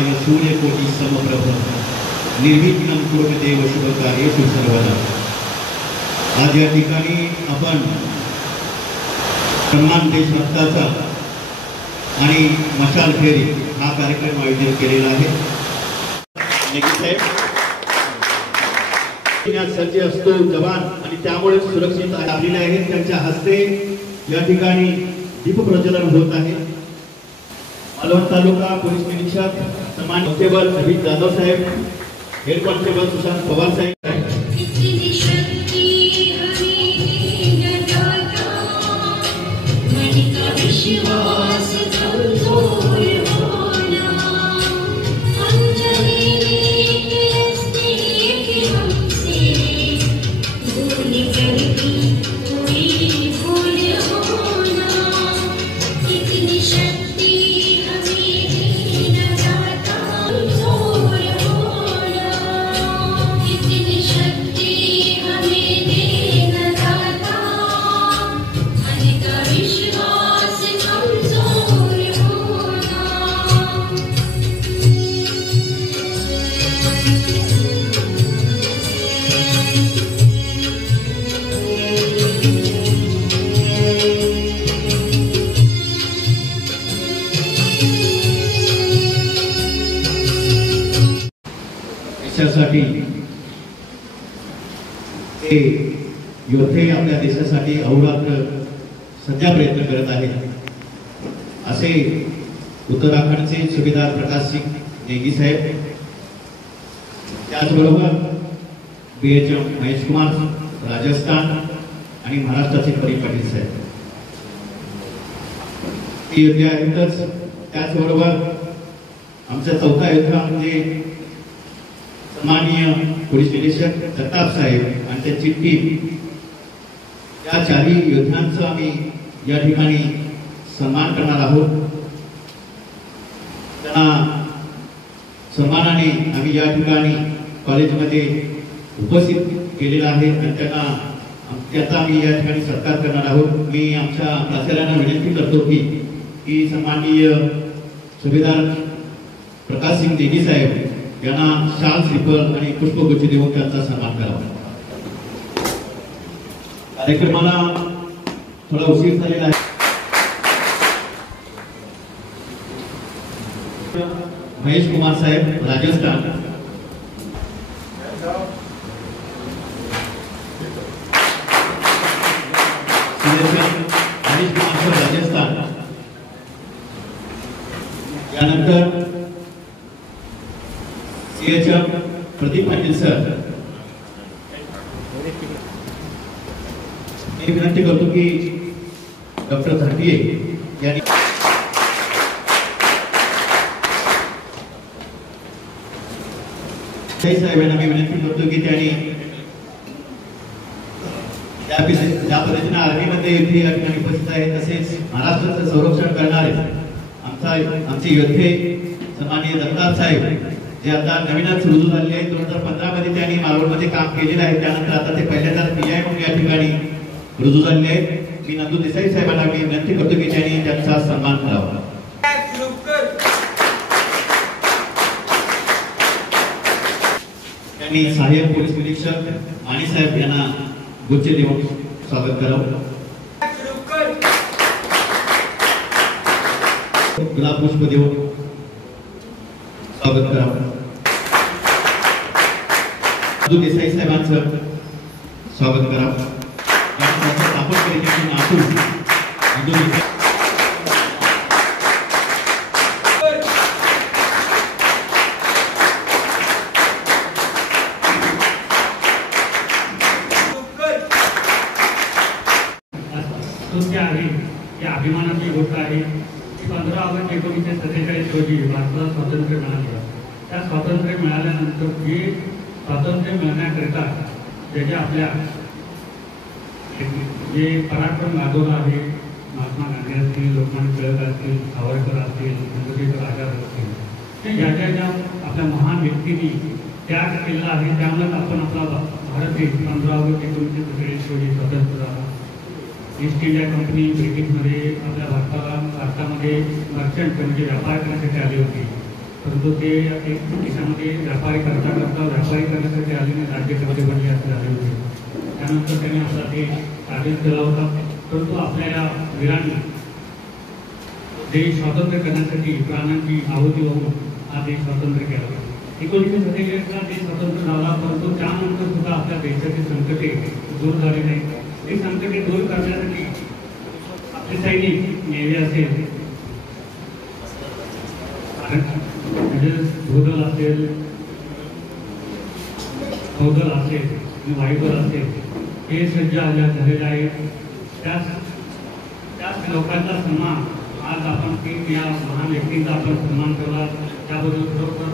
सूर्यप्रकाशाय सूर्यकोटि समप्रभ निर्विघ्नं कुरु देव शुभकार्येषु सर्वदा। आज या ठिकाणी आपण सन्मान देशभक्ताचा आणि मशाल फेरी हा कार्यक्रम आयोजित केलेला आहे। सज्ज असतो जवान आणि त्यामुळे सुरक्षित आलेले आहेत। त्यांच्या हस्ते या ठिकाणी दीप प्रज्वलन होत आहे। मालवण तालुका पोलीस निरीक्षक सन्मान कॉन्स्टेबल अभित जाधव साहेब, हेड कॉन्स्टेबल सुशांत पवार साहेब, देशासाठी हे योद्धे आपल्या देशासाठी अहोरात्र सध्या प्रयत्न करत आहेत असे उत्तराखंडचे सुभेदार प्रकाश सिंग नेगी साहेब, त्याचबरोबर BHM महेश कुमार राजस्थान आणि महाराष्ट्राचे परी पाटील साहेब हे योद्धे आहेतच। त्याचबरोबर आमचा चौथा योद्धा म्हणजे माननीय पोलीस निरीक्षक जगताप साहेब आणि त्यांची टीम, या चारही योद्ध्यांचा आम्ही या ठिकाणी सन्मान करणार आहोत। त्यांना सन्मानाने आम्ही या ठिकाणी कॉलेजमध्ये उपस्थित केलेला आहे आणि त्याचा आम्ही या ठिकाणी सत्कार करणार आहोत। मी आमच्या प्राचार्यांना विनंती करतो की सन्माननीय सुभेदार प्रकाश सिंग नेगी साहेब यांना शाल श्रीफल आणि पुष्पगुच्छ देऊन त्यांचा सन्मान करावा। कार्यक्रमाला थोडा उशीर झालेला आहे। महेश कुमार साहेब राजस्थान, महेश कुमार राजस्थान, यानंतर CHM प्रदीप पाटील सर, मी विनंती करतो की डॉक्टर झाटिये यांनी साहेबांना मी विनंती करतो की त्यांनी ज्या पद्धतीने आर्मीमध्ये युद्ध या ठिकाणी उपस्थित आहे तसेच महाराष्ट्राचं संरक्षण करणारे आमचे योद्धे सन्माननीय जगताप साहेब जे आता नवीनच रुजू झालेले आहेत। 2015 मध्ये त्यांनी मालवणमध्ये काम केलेलं आहे। त्यानंतर आता ते पहिल्यांदाच PI म्हणून या ठिकाणी रुजू झालेले आहेत। मी नंदू देसाई साहेबांना मी विनंती करतो की त्यांनी त्यांचा सन्मान करावा। त्यांनी सहाय्यक पोलीस निरीक्षक माणी साहेब यांना गुच्छ देऊन स्वागत करावं। गुलाब पुष्प देऊन स्वागत करावं। नंदू देसाई साहेबांचं स्वागत करावं। अभिमानाची गोष्ट आहे की 15 ऑगस्ट 1947 रोजी भारताला स्वातंत्र्य मिळाले। त्या स्वातंत्र्य मिळाल्यानंतर जे स्वातंत्र्य मिळण्याकरिता ज्याच्या आपल्या जे पराक्रम गाजवला आहे, महात्मा गांधी असतील, लोकमान्य टिळक असतील, सावरकर असतील, चंद्रशेखर आझाद असतील, ते ज्या आपल्या महान व्यक्तींनी त्याग केला आहे, त्यामुळे आपण आपला भारत देश 15 ऑगस्ट 1947 रोजी स्वतंत्र झाला। ईस्ट इंडिया कंपनी ब्रिटिशमध्ये आपल्या भारतामध्ये मर्चंट म्हणजे व्यापार करण्यासाठी आली होती परंतु ते एक देशामध्ये व्यापारी करण्यासाठी आलेले राज्यकर्ते बनले असे झाले होते. त्यानंतर त्यांनी आपला देश स्वाधीन केला होता. परंतु आपल्या या वीरांनी देश स्वातंत्र्य करण्यासाठी प्राणांची आहुती होऊन हा देश स्वातंत्र्य केला. 1947ला देश स्वतंत्र झाला, परंतु त्यानंतर सुद्धा आपल्या देशाची संकटे दूर झाली नाही. ती संकटे दूर करण्यासाठी आपले सैनिक नेव्ही असेल, म्हणजे भूदल असेल, नौदल असेल, वायुदल असेल, हे सज्ज झालेले आहेत. त्याच लोकांचा सन्मान आज आपण या महान व्यक्तींचा आपण सन्मान केला, त्याबद्दल खरोखर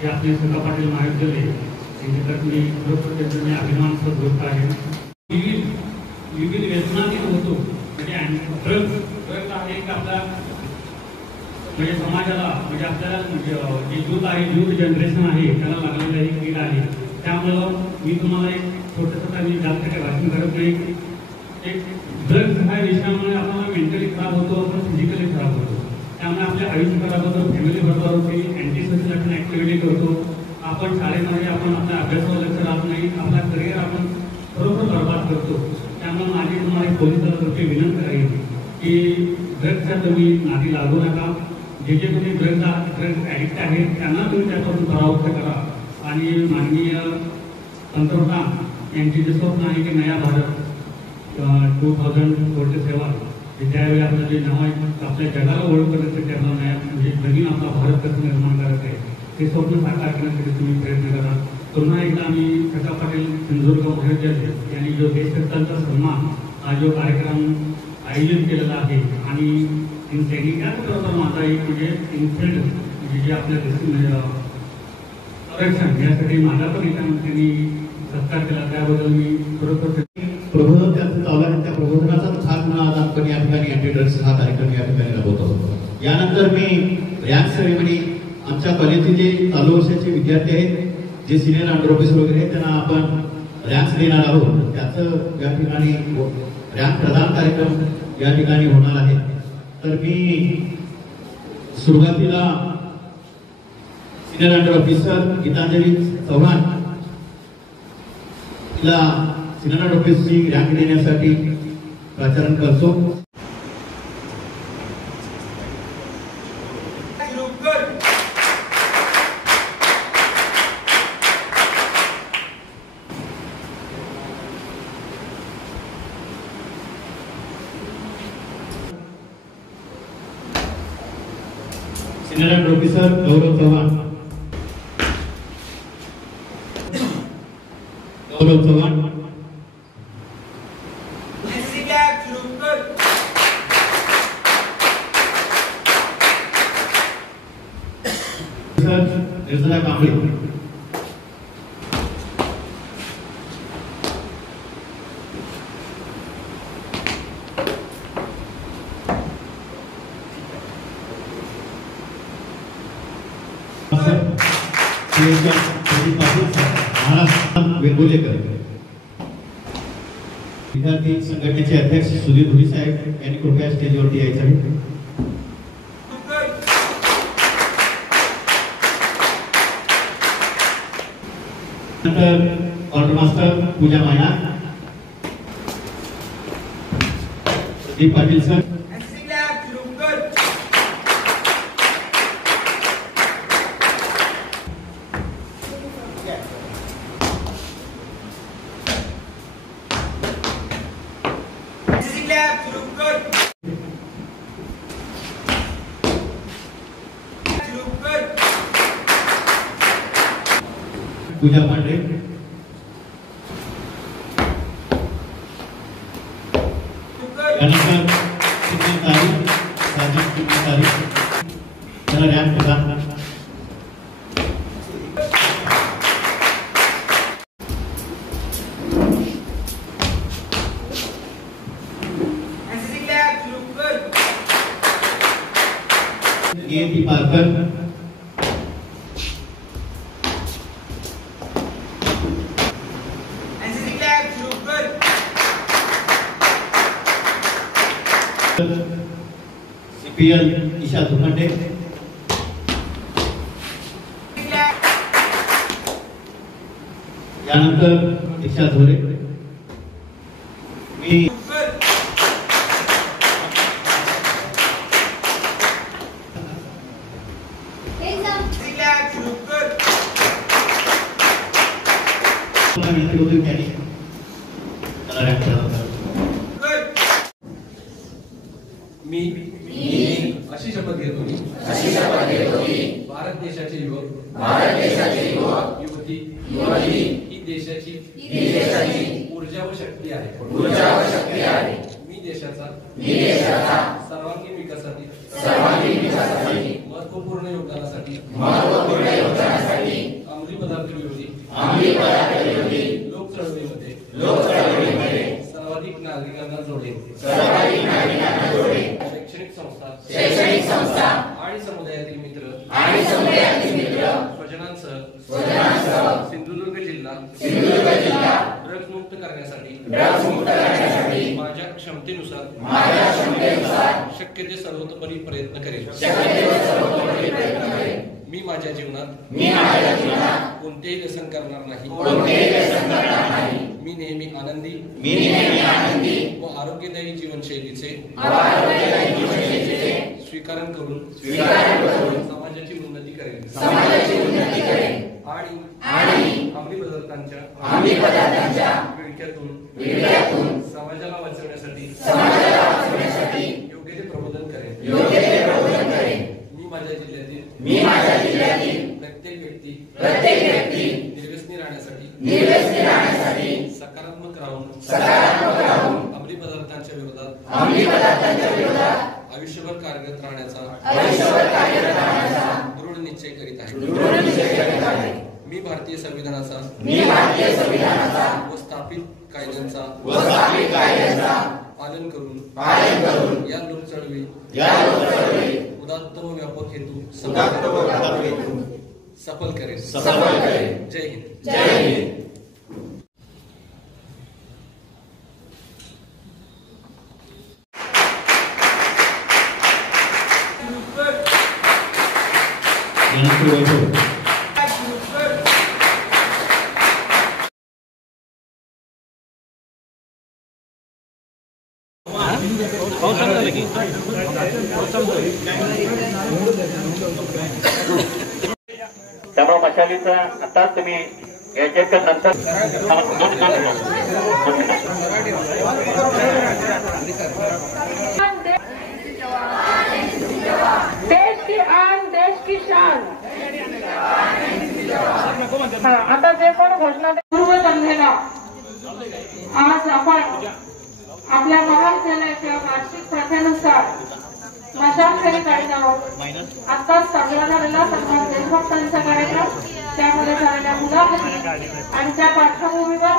हे आपले सुका पाटील महाविद्यालय यांच्याकडे खरोखर त्यांचा मी अभिमानास्पद गोष्ट आहे. विविध व्यसनाधीन होतो, म्हणजे ड्रग आहे की आपला म्हणजे समाजाला, म्हणजे आपल्याला जे यूथ आहे, यूथ जनरेशन आहे, त्याला लागलेलं एक कीड आहे. त्यामुळं मी तुम्हाला एक छोटंसं मी जास्त काही भाषण करत नाही. एक ड्रग्स ह्या विषयामुळे आपल्याला मेंटली खराब होतो, आपण फिजिकली खराब होतो. त्यामुळे आपले आयुष्य खराब होतं, फॅमिली बरोबर होती, अँटी सोशल आपण ॲक्टिव्हिटी करतो. आपण शाळेमध्ये आपण आपल्या अभ्यासावर लक्ष राहत नाही, आपला करिअर आपण बरोबर बरबाद करतो. त्यामुळे माझी तुम्हाला पोलिसांतर्फे विनंती आहे की ड्रग्सच्या तुम्ही नादी लागू नका. जे कोणी ड्रग्स ॲडिक्ट आहेत त्यांना तुम्ही त्यापासून परावृत्त करा. आणि माननीय पंतप्रधान यांची जे स्वप्न आहे की नया भारत 2047, त्यावेळी आपलं जे नाव आहे आपल्या जगाला ओळख करण्यासाठी आपला नया म्हणजे नवीन आपला भारत कसं निर्माण करायचं आहे ते स्वप्न साकार करण्यासाठी तुम्ही प्रयत्न करा. पुन्हा एकदा आम्ही सका पाटील सिंधुदुर्ग महाविद्यालय यांनी जो देशभक्तांचा सन्मान हा जो कार्यक्रम आयोजित केलेला आहे आणि त्याचबरोबर माझा एक म्हणजे इन्फिल्ड म्हणजे जे आपल्या संरक्षण यासाठी माझा पण त्यांनी सत्कार केला, त्याबद्दल मी खरोखर प्रबोधन त्याचं चालू आहे. त्या प्रबोधनाचा भाग म्हणून आज आपण या ठिकाणी अँटी ड्रग्स हा कार्यक्रम या ठिकाणी राबवतो. यानंतर मी रँक सेरेमनी आमच्या कॉलेजचे जे चालू वर्षाचे विद्यार्थी आहेत, जे सिनियर अंडर ऑफिसर वगैरे आहेत, त्यांना आपण रँक्स देणार आहोत. त्याचं या ठिकाणी रँक प्रदान कार्यक्रम या ठिकाणी होणार आहे. तर मी सुरुवातीला senior under officer Geetanjali Chavan तिला सिनियर अंडर ऑफिसची रँक देण्यासाठी प्राचारण करतो. Senior under officer Gaurav Chavan. Nirjala Kamble. Vengurlekar. विद्यार्थी संघटनेचे अध्यक्ष सुधीर धुरी साहेब यांनी कृपया स्टेजवरती यायचं आहे. नंतर क्वार्टर मास्टर पूजा माया, प्रदीप पाटील सर, पूजा पांडे, त्यानंतर त्याला रँक प्रदान नियती पारकर, CPL ईशा धुमंडे, यानंतर दीक्षा धोरे. मी विनंती होती त्यांनी मी अशी शपथ घेतो की भारत देशाचे युवक युवती ही देशाची ऊर्जा व शक्ती आहे. मी देशाचा सर्वांगीण विकासासाठी महत्वपूर्ण योगदानासाठी अंमली पदार्थ विरोधी लोक चळवळीमध्ये सर्वाधिक नागरिकांना जोडेल. शैक्षणिक संस्था आणि समुदायातील मित्र स्वजनांसह सिंधुदुर्ग जिल्हा ड्रग्ज मुक्त करण्यासाठी माझ्या क्षमतेनुसार शक्य ते सर्वतोपरी प्रयत्न करेल. मी माझ्या जीवनात कोणतेही व्यसन करणार नाही. मी नेहमी आनंदी व आरोग्यदायी जीवनशैलीचे स्वीकारण करून समाजाची उन्नती करेल आणि अंमली पदार्थांच्या विळख्यातून समाजाला वाचवण्यासाठी योग्य ते प्रबोधन करेल. मी माझ्या जिल्ह्यातील प्रत्येक व्यक्ती निर्व्यसनी राहण्यासाठी सकारात्मक राहून अंमली पदार्थांच्या विरोधात आयुष्यभर कार्यरत राहण्याचा दृढ निश्चय करीत आहे. मी भारतीय संविधानाचा व स्थापित कायद्यांचा पालन करून या लोक चळवळी उदात्त व व्यापक हेतू सफल करेल. जय हिंद. त्यामुळे मशालीचा आताच तुम्ही याच्या नंतर देश की आन देश की शान. आता जे पण घोषणा पूर्वसंध्येला आज आपण आपल्या महान सेनेच्या वार्षिक प्रथेनुसार मशाल काढीत आहोत. आत्ताच साजरा झालेला सन्मान देशभक्तांचा कार्यक्रम, त्यामध्ये झालेल्या मुलाखती आणि त्या पार्श्वभूमीवर